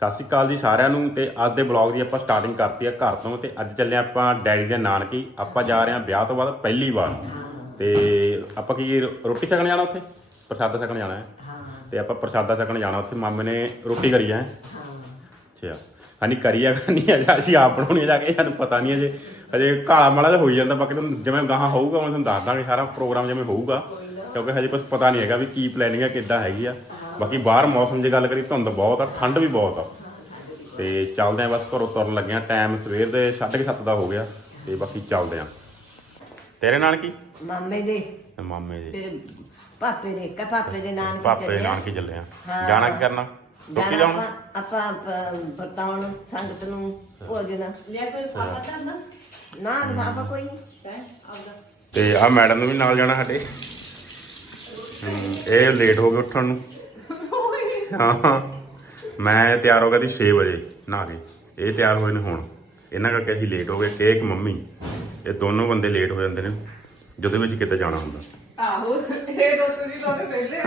ਸਤਿ ਸ਼੍ਰੀ ਅਕਾਲ ਜੀ ਸਾਰਿਆਂ ਨੂੰ ਤੇ ਅੱਜ ਦੇ ਬਲੌਗ ਦੀ ਆਪਾਂ ਸਟਾਰਟਿੰਗ ਕਰਤੀ ਆ ਘਰ ਤੋਂ ਤੇ ਅੱਜ ਚੱਲੇ ਆਪਾਂ ਡੈਡੀ ਦੇ ਨਾਨਕੀ। ਆਪਾਂ ਜਾ ਰਹੇ ਹਾਂ ਵਿਆਹ ਤੋਂ ਬਾਅਦ ਪਹਿਲੀ ਵਾਰ। ਤੇ ਆਪਾਂ ਕੀ ਰੋ- ਰੋਟੀ ਛਕਣ ਜਾਣਾ ਉੱਥੇ? ਪ੍ਰਸ਼ਾਦਾ ਛਕਣ ਜਾਣਾ ਹੈ। ਤੇ ਆਪਾਂ ਪ੍ਰਸ਼ਾਦਾ ਛਕਣ ਜਾਣਾ ਉੱਥੇ। ਮਾਮੇ ਨੇ ਰੋਟੀ ਕਰੀ ਹੈ। ਅੱਛਾ। ਹਾਨੀ ਕਰੀ ਆ ਨਹੀਂ ਅਜੇ ਅਸੀਂ ਆਪ ਬਣਾਉਣੀ ਆ ਜਾ ਕੇ, ਸਾਨੂੰ ਪਤਾ ਨਹੀਂ ਅਜੇ। ਅਜੇ ਕਾਲਾ ਮਾਲਾ ਤਾਂ ਹੋਈ ਜਾਂਦਾ, ਬਾਕੀ ਤੁਹਾਨੂੰ ਜਿਵੇਂ ਗਾਹਾਂ ਹੋਊਗਾ ਮੈਂ ਤੁਹਾਨੂੰ ਦੱਸ ਦਾਂਗੇ। ਸਾਰਾ ਪ੍ਰੋਗਰਾਮ ਜਿਵੇਂ ਹੋਊਗਾ। ਕਿਉਂਕਿ ਹਜੇ ਕੁਝ ਪਤਾ ਨਹੀਂ ਹੈਗਾ ਵੀ ਕੀ ਪਲੈਨਿੰਗ ਹੈ ਕਿੱਦਾਂ ਹੈਗੀ ਆ। ਬਾਕੀ ਬਾਹਰ ਮੌਸਮ ਦੀ ਗੱਲ ਕਰੀ ਧੁੰਦ ਬਹੁਤ ਆ ਠੰਡ ਵੀ ਬਹੁਤ ਆ। ਤੇ ਚੱਲਦੇ ਆ ਬਸ ਘਰੋਂ ਤੁਰਨ ਲੱਗੇ ਆ। ਟਾਈਮ ਸਵੇਰ ਦੇ 7:30 ਦਾ ਹੋ ਗਿਆ ਤੇ ਬਾਕੀ ਚੱਲਦੇ ਆ। ਤੇਰੇ ਨਾਲ ਕੀ? ਮਾਮੇ ਦੇ। ਤੇ ਮਾਮੇ ਦੇ। ਤੇ ਪਾਪੇ ਦੇ ਕਾ ਪਾਪੇ ਦੇ ਨਾਂ ਪਾਪੇ ਨਾਲ ਕੀ ਚੱਲੇ ਆ। ਹਾਂ। ਜਾਣਾ ਕੀ ਕਰਨਾ? ਰੋਟੀ ਜਾਣਾ ਲਾਉਣ? ਆਪਾਂ ਆਪਾਂ ਬਤਾਉਣ ਸੰਗਤ ਨੂੰ ਭੋਜਨ। ਲੈ ਕੋਈ ਪਾਪਾ ਕਰਨਾ ਨਾ ਦਿਖਾਵਾ ਕੋਈ ਨਹੀਂ। ਤੇ ਆ ਮੈਡਮ ਨੂੰ ਵੀ ਨਾਲ ਜਾਣਾ ਸਾਡੇ। ਹਮ, ਇਹ ਲੇਟ ਹੋ ਗਏ ਉੱਠਣ ਨੂੰ। ਹਾਂ। ਮੈਂ ਤਿਆਰ ਹੋ ਗਿਆ ਸੀ 6 ਵਜੇ ਨਹਾ ਕੇ। ਇਹ ਤਿਆਰ ਹੋਏ ਨੇ ਹੁਣ। ਇਹਨਾਂ ਕਰਕੇ ਅਸੀਂ ਲੇਟ ਹੋ ਗਏ। ਕੇਕ ਮੰਮੀ ਇਹ ਦੋਨੋਂ ਬੰਦੇ ਲੇਟ ਹੋ ਜਾਂਦੇ ਨੇ ਜਦੋਂ ਵਿੱਚ ਕਿਤੇ ਜਾਣਾ ਹੁੰਦਾ। ਆਹੋ ਇਹ ਦੀ ਤਾਂ ਪਹਿਲੇ।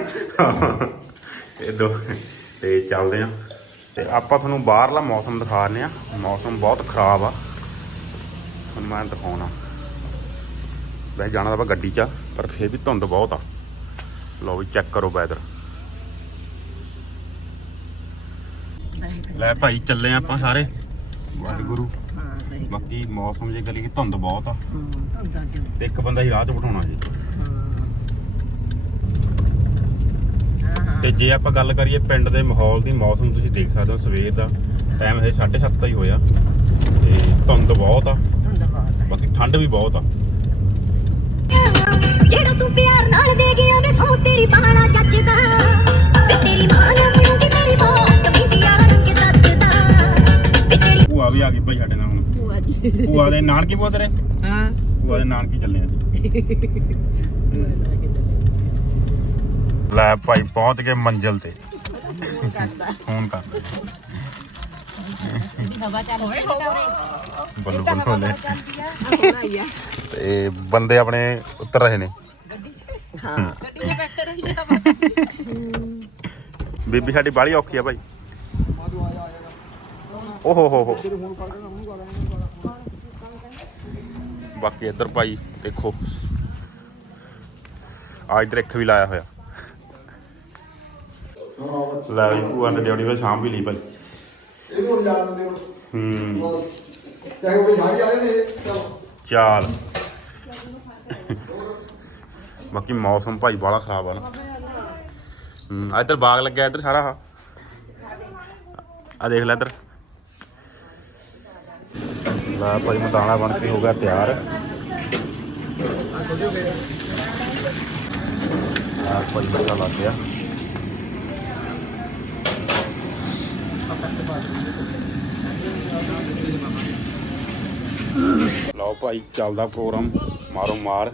ਇਹ ਦੋ ਤੇ ਚੱਲਦੇ ਆ ਤੇ ਆਪਾਂ ਤੁਹਾਨੂੰ ਬਾਹਰਲਾ ਮੌਸਮ ਦਿਖਾਉਂਦੇ ਆ ਮੌਸਮ ਬਹੁਤ ਖਰਾਬ ਆ। ਹੁਣ ਮੈਂ ਦਿਖਾਉਣਾ। ਵੈਸੇ ਜਾਣਾ ਤਾਂ ਆਪਾਂ ਗੱਡੀ 'ਚ ਆ, ਪਰ ਫੇਰ ਵੀ ਧੁੰਦ ਬਹੁਤ ਆ। ਲਓ ਵੀ ਚੈੱਕ ਕਰੋ ਵੈਦਰ ਲੈ ਭਾਈ ਚੱਲੇ ਆਪਾਂ ਸਾਰੇ। ਵਾਹਿਗੁਰੂ। ਬਾਕੀ ਮੌਸਮ ਜੇ ਕਰੀਏ ਧੁੰਦ ਬਹੁਤ ਆ। ਤੇ ਇੱਕ ਬੰਦਾ ਹੀ ਰਾਹ 'ਚ ਬਿਠਾਉਣਾ ਜੀ। ਤੇ ਜੇ ਆਪਾਂ ਗੱਲ ਕਰੀਏ ਪਿੰਡ ਦੇ ਮਾਹੌਲ ਦੀ ਮੌਸਮ ਤੁਸੀਂ ਦੇਖ ਸਕਦੇ ਹੋ ਸਵੇਰ ਦਾ ਟਾਈਮ ਹੈ 7:30 ਦਾ ਹੀ ਹੋਇਆ। ਤੇ ਧੁੰਦ ਬਹੁਤ ਆ। ਧੁੰਦ ਬਹੁਤ ਹੈ ਬਾਕੀ ਠੰਡ ਵੀ ਬਹੁਤ ਆ। ਜਿਹੜਾ ਤੂੰ ਪਿਆਰ ਨਾਲ ਦੇ ਗਿਆ ਵੇ ਸੋ ਤੇਰੀ ਬਾਣਾ ਜੱਜਦਾ। ਵੇ ਤੇਰੀ ਮਾਂ ਨਾ ਵੇ ਭੂਆ ਆ ਗਈ ਭਾਈ ਸਾਡੇ ਨਾਲ ਹੁਣ। ਭੂਆ ਜੀ। ਭੂਆ ਦੇ ਨਾਨਕੀ ਬਹੁਤ ਤੇਰੇ? ਹਾਂ। ਭੂਆ ਦੇ ਨਾਨਕੀ ਚੱਲੇ ਆ ਜੀ। ਲੈ ਭਾਈ ਪਹੁੰਚ ਗਏ ਮੰਜ਼ਿਲ ਤੇ। ਫੋਨ ਕਰ ਬੱਲੂ ਬੱਲੂ ਬੋਲੇ ਤੇ ਬੰਦੇ ਆਪਣੇ ਉਤਰ ਰਹੇ ਨੇ। ਹਾਂ। ਬੀਬੀ ਸਾਡੀ ਬਾਲੀ ਔਖੀ ਆ ਭਾਈ। ਓਹੋ ਹੋ ਹੋ। ਬਾਕੀ ਇੱਧਰ ਭਾਈ ਦੇਖੋ। ਆ ਇੱਧਰ ਇੱਕ ਵੀ ਲਾਇਆ ਹੋਇਆ। ਲੈ ਵੀ ਭੂਆ ਨੇ ਡਿਊਟੀ ਵੇ ਸ਼ਾਮ ਵੀ ਲਈ ਭਾਈ। ਇਹਨੂੰ ਜਾਣ ਦਿੰਦੇ ਹੋ ਹੂੰ। ਚਾਹੇ ਕੋਈ ਸਾਰੀ ਆਏ ਨੇ ਚਲੋ। ਬਾਕੀ ਮੌਸਮ ਭਾਈ ਬਾਲਾ ਖਰਾਬ ਆ ਨਾ। ਹੂੰ ਇੱਧਰ ਬਾਗ ਲੱਗਿਆ ਇੱਧਰ ਸਾਰਾ ਆ ਦੇਖ ਲੈ ਇੱਧਰ। ਲੈ ਭਾਈ ਮਤਾਣਾ ਬਣ ਕੇ ਹੋ ਗਿਆ ਤਿਆਰ। ਆ ਭਾਈ ਬੱਚਾ ਲੱਗ ਗਿਆ। ਲਓ ਭਾਈ, ਚੱਲਦਾ ਪ੍ਰੋਗਰਾਮ। ਮਾਰੋ ਮਾਰ।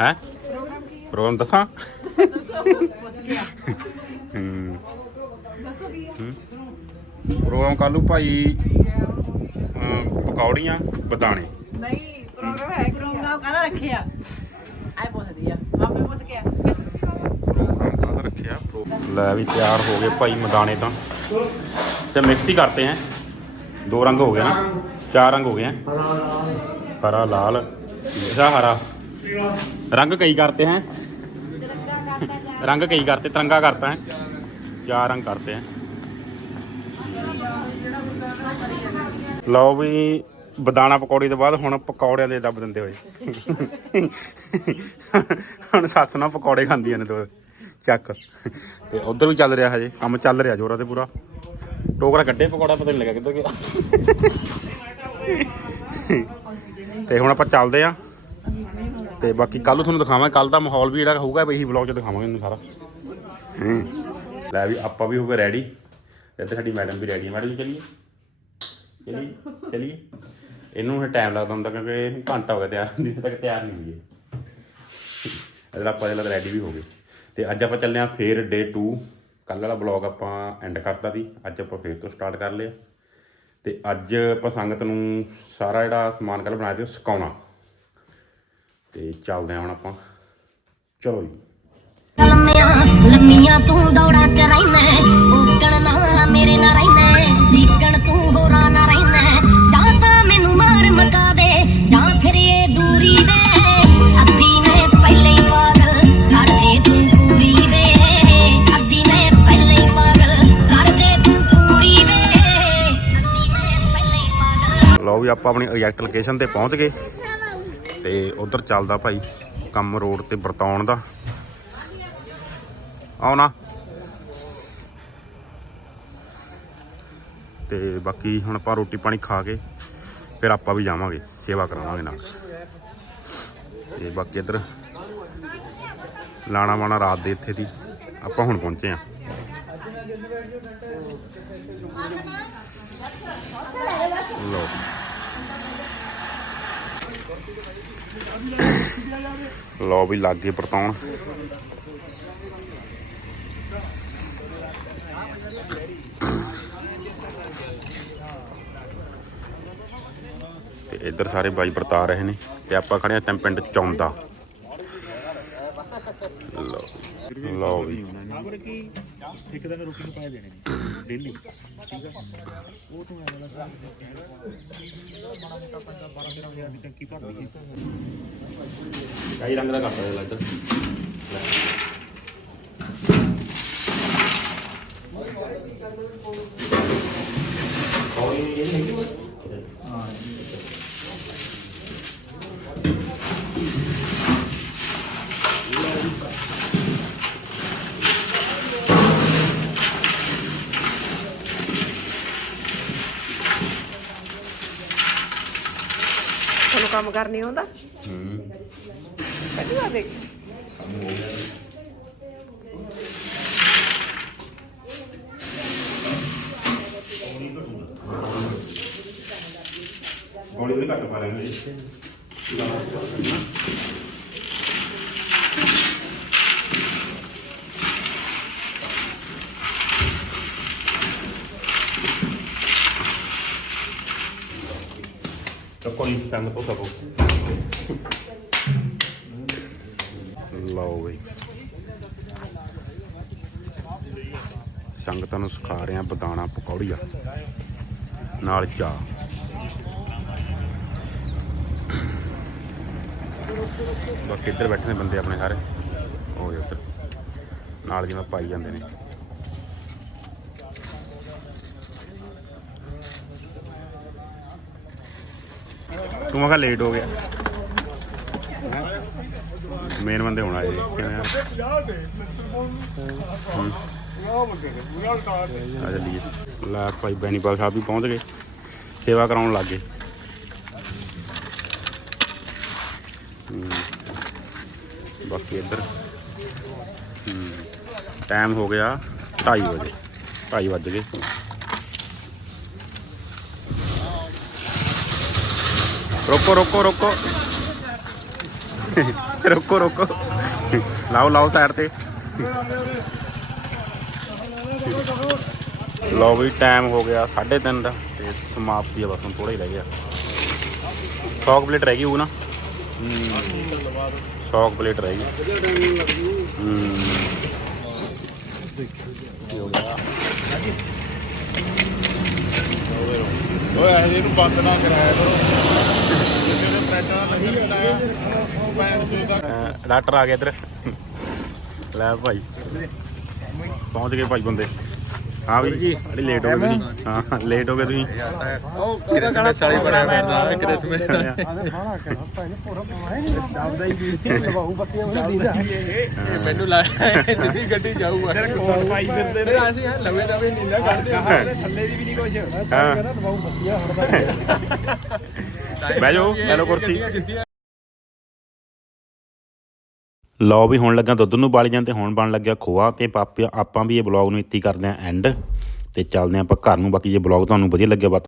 ਹੈ? ਪ੍ਰੋਗਰਾਮ ਦੱਸਾਂ? ਪ੍ਰੋਗਰਾਮ ਕਰ ਭਾਈ। ਪਕੌੜੀਆਂ ਬਦਾਣੇ ਨਹੀਂ ਪ੍ਰੋਗਰਾਮ ਹੈ ਪ੍ਰੋਗਰਾਮ ਕਾਹਦਾ ਰੱਖਿਆ ਆਏ ਪੁੱਛਦੀ ਆ ਮਾਪੇ ਪੁੱਛ ਕੇ ਪ੍ਰੋਗਰਾਮ ਕਾਹਦਾ ਰੱਖਿਆ ਪ੍ਰੋ- ਲੈ ਵੀ ਤਿਆਰ ਹੋ ਗਏ ਭਾਈ ਮਦਾਨੇ ਤਾਂ ਤੇ ਮਿਕਸ ਹੀ ਕਰਤੇ ਹੈ ਦੋ ਰੰਗ ਹੋ ਗਏ ਨਾ ਚਾਰ ਰੰਗ ਹੋ ਗਏ ਹੈ ਹਰਾ ਲਾਲ ਇਹਦਾ ਹਰਾ रंग कई करते हैं रंग कई करते तिरंगा करता है चार रंग करते हैं ਲਓ ਵੀ ਬਦਾਣਾ ਪਕੌੜੀ ਤੋਂ ਬਾਅਦ ਹੁਣ ਪਕੌੜਿਆਂ ਦੇ ਦੱਬ ਦਿੰਦੇ ਹੋਏ। ਹੁਣ ਸੱਸ ਨਾਲ ਪਕੌੜੇ ਖਾਂਦੀਆਂ ਨੇ ਦੋ, ਚੱਕ। ਤੇ ਉਧਰ ਵੀ ਚੱਲ ਰਿਹਾ ਹਜੇ, ਕੰਮ ਚੱਲ ਰਿਹਾ ਜ਼ੋਰਾ ਤੇ ਪੂਰਾ। ਟੋਕਰਾ ਕੱਢੇ, ਪਕੌੜਾ ਪਤਾ ਨਹੀਂ ਲੱਗਾ ਕਿੱਧਰ ਗਿਆ। ਤੇ ਹੁਣ ਆਪਾਂ ਚੱਲਦੇ ਆਂ। ਤੇ ਬਾਕੀ ਕੱਲ ਨੂੰ ਤੁਹਾਨੂੰ ਦਿਖਾਵਾਂ ਕੱਲ ਦਾ ਮਾਹੌਲ ਵੀ ਜਿਹੜਾ ਹੋਊਗਾ ਇਹੀ ਵਲੌਗ 'ਚ ਦਿਖਾਵਾਂਗੇ ਤੁਹਾਨੂੰ ਸਾਰਾ। ਲੈ ਵੀ ਆਪਾਂ ਵੀ ਹੋ ਗਏ ਰੈਡੀ ਤੇ ਇੱਥੇ ਸਾਡੀ ਮੈਡਮ ਵੀ ਰੈਡੀ ਹੈ ਮੈਡਮ ਜੀ ਚੱਲੀਏ। ਚਲੀਏ ਚਲੀਏ ਇਹਨੂੰ ਫਿਰ ਟਾਈਮ ਲੱਗਦਾ ਹੁੰਦਾ ਕਿਉਂਕਿ ਇਹਨੂੰ ਘੰਟਾ ਹੋ ਗਿਆ ਤਿਆਰ ਹੁੰਦੀ ਤੱਕ ਤਿਆਰ ਨਹੀਂ ਹੋਈ ਇਹ। ਆਪਾਂ ਜਿਹੜਾ ਰੈਡੀ ਵੀ ਹੋ ਗਏ। ਤੇ ਅੱਜ ਆਪਾਂ ਚੱਲੇ ਆਂ ਫੇਰ ਡੇ 2 ਕੱਲ ਵਾਲਾ ਬਲੌਗ ਆਪਾਂ ਐਂਡ ਕਰਤਾ ਸੀ। ਅੱਜ ਆਪਾਂ ਫੇਰ ਤੋਂ ਸਟਾਰਟ ਕਰ ਲਿਆ। ਤੇ ਅੱਜ ਆਪਾਂ ਸੰਗਤ ਨੂੰ ਸਾਰਾ ਜਿਹੜਾ ਸਮਾਨ ਕੱਲ ਬਣਾਇਆ ਸੀ ਸੁਕਾਉਣਾ ਤੇ ਚੱਲਦੇ ਆਂ ਹੁਣ ਆਪਾਂ। ਚਲੋ ਜੀ। ਲੰਮੀਆਂ ਲੰਮੀਆਂ ਤੂੰ ਦੌੜਾ ਚਰਾਈਨੇ ਉਕਣ ਨਾ ਮੇਰੇ ਵੀ ਆਪਾਂ ਆਪਣੀ ਐਗਜ਼ੈਕਟ ਲੋਕੇਸ਼ਨ ਤੇ ਪਹੁੰਚ ਗਏ ਤੇ ਉਧਰ ਚੱਲਦਾ ਭਾਈ ਕੰਮ ਰੋਡ ਤੇ ਵਰਤਾਉਣ ਦਾ। ਆਉਣਾ ਤੇ ਬਾਕੀ ਹੁਣ ਆਪਾਂ ਰੋਟੀ ਪਾਣੀ ਖਾ ਕੇ ਫਿਰ ਆਪਾਂ ਵੀ ਜਾਵਾਂਗੇ, ਸੇਵਾ ਕਰਾਵਾਂਗੇ ਨਾਲ। ਤੇ ਬਾਕੀ ਇੱਧਰ ਲਾਣਾ ਵਾਣਾ ਰਾਤ ਦੇ ਇੱਥੇ ਦੀ ਆਪਾਂ ਹੁਣ ਪਹੁੰਚੇ ਆ ਲੋ ਲਓ ਵੀ ਲੱਗ ਗਏ ਪਰਤਾਉਣ ਤੇ ਇੱਧਰ ਸਾਰੇ ਬਾਈ ਵਰਤਾ ਰਹੇ ਨੇ ਤੇ ਆਪਾਂ ਖੜੇ ਆ ਪਿੰਡ ਚੌਂਦਾ ਲਓ ਲਓ ਵੀ। ਖਬਰ ਕੀ? ਠੇਕੇਦਾਰ ਨੇ ਰੋਟੀ ਨੂੰ ਪਾਏ ਦੇਣੇ ਡੇਲੀ ਠੀਕ ਆ? ਉਹ ਤੋਂ ਐਵੇਂ ਲੱਗਦਾ ਮਾੜਾ ਮੋਟਾ ਪੈਂਦਾ 12 13 ਹਜ਼ਾਰ ਦੀ ਟੈਂਕੀ ਭਰਦੀ ਸੀ ਕਾਈ ਰੰਗ ਦਾ ਕਰਤਾ ਹੈ ਇੱਧਰ ਤੁਹਾਨੂੰ ਕੰਮ ਕਰਨੀ ਆਉਂਦਾ ਪਹਿਲੀ ਵਾਰ ਦੇਖ। ਗੋਲੀ ਵੀ ਘੱਟ ਪਾ ਲੈਂਦੇ ਤਾਂ ਕੋਈ ਸੰਗ ਤੋਂ ਸਭੋ ਲਓ ਬਈ ਸੰਗਤਾਂ ਨੂੰ ਸਿਖਾ ਰਹੇ ਆ ਬਦਾਣਾ ਪਕੌੜੀਆ। ਨਾਲ ਚਾਹ। ਬਾਕੀ ਇੱਧਰ ਬੈਠੇ ਨੇ ਬੰਦੇ ਆਪਣੇ ਸਾਰੇ। ਉਹ ਉੱਧਰ। ਨਾਲ ਜਿਵੇਂ ਪਾਈ ਜਾਂਦੇ ਨੇ। ਤੂੰ ਮੈਂ ਕਿਹਾ ਲੇਟ ਹੋ ਗਿਆ। ਮੇਨ ਬੰਦੇ ਹੁਣ ਆਏ। ਕਿਵੇਂ ਆ? ਆ ਚੱਲੀਏ। ਲੈ ਭਾਈ ਬੈਨੀਪਾਲ ਸਾਹਿਬ ਵੀ ਪਹੁੰਚ ਗਏ। ਸੇਵਾ ਕਰਾਉਣ ਲੱਗ ਗਏ। ਬਾਕੀ ਇੱਧਰ। ਟਾਈਮ ਹੋ ਗਿਆ 2:30 ਵਜੇ। 2:30 ਵੱਜ ਗਏ। ਰੋਕੋ ਰੋਕੋ ਰੋਕੋ ਰੋਕੋ ਰੋਕੋ ਲਾਓ ਲਾਓ ਸਾਈਡ ਤੇ ਲਓ ਵੀ ਟਾਈਮ ਹੋ ਗਿਆ 3:30 ਦਾ ਤੇ ਸਮਾਪਤੀ ਆ ਬਸ ਹੁਣ ਥੋੜਾ ਹੀ ਰਹਿ ਗਿਆ 100 ਪਲੇਟ ਰਹਿ ਗਈ ਉਹ ਨਾ 100 ਪਲੇਟ ਰਹਿ ਗਈ ਹੂੰ ਓਏ ਇਹਨੂੰ ਬੰਦ ਨਾ ਕਰਾਇਆ ਕਰੋ। ਜਿਹਨੇ ਪ੍ਰੈਸ਼ਰ ਦਾ ਲੰਗਰ ਲਾਇਆ ਭੈਣ ਚੋਦ ਦਾ ਡਾਕਟਰ ਆ ਗਿਆ ਇੱਧਰ। ਲੈ ਭਾਈ। ਪਹੁੰਚ ਗਏ ਭਾਈ ਬੰਦੇ। ਹਾਂ ਵੀ ਜੀ। ਬੜੀ ਲੇਟ ਹੋ ਗਏ ਤੁਸੀਂ। ਹਾਂ ਲੇਟ ਹੋ ਗਏ ਤੁਸੀਂ। ਕ੍ਰਿਸਮਸ ਵਾਲੀ ਬੜਾ ਫਿਰਦਾ ਕ੍ਰਿਸਮਸ। ਇਹ ਮੈਨੂੰ ਲੱਗਦਾ ਸਿੱਧੀ ਗੱਡੀ ਜਾਊਗਾ ਤੇਰੇ ਕੋਲ ਪਾਈ ਫਿਰਦੇ ਨੇ। ਅਸੀਂ ਹਾਂ ਲਵੇ ਲਵੇ ਨੀਲਾ ਕਰਦੇ ਥੱਲੇ ਦੀ ਵੀ ਨਹੀਂ ਕੁਛ। ਹਾਂ। ਬਹਿ ਜਾਓ ਲੈ ਲਓ ਕੁਰਸੀ। ਲਓ ਵੀ ਹੁਣ ਲੱਗਾ ਦੁੱਧ ਨੂੰ ਬਾਲੀ ਜਾਂਦੇ ਹੁਣ ਬਣ ਲੱਗਿਆ ਖੋਆ ਤੇ ਪਾਪੇ ਆਪਾਂ ਵੀ ਇਹ ਬਲੌਗ ਨੂੰ ਇੱਥੇ ਹੀ ਕਰਦੇ ਆਂ ਐਂਡ ਤੇ ਚੱਲਦੇ ਆਂ ਆਪਾਂ ਘਰ ਨੂੰ, ਬਾਕੀ ਜੇ ਬਲੌਗ ਤੁਹਾਨੂੰ ਵਧੀਆ ਲੱਗਿਆ ਬਤ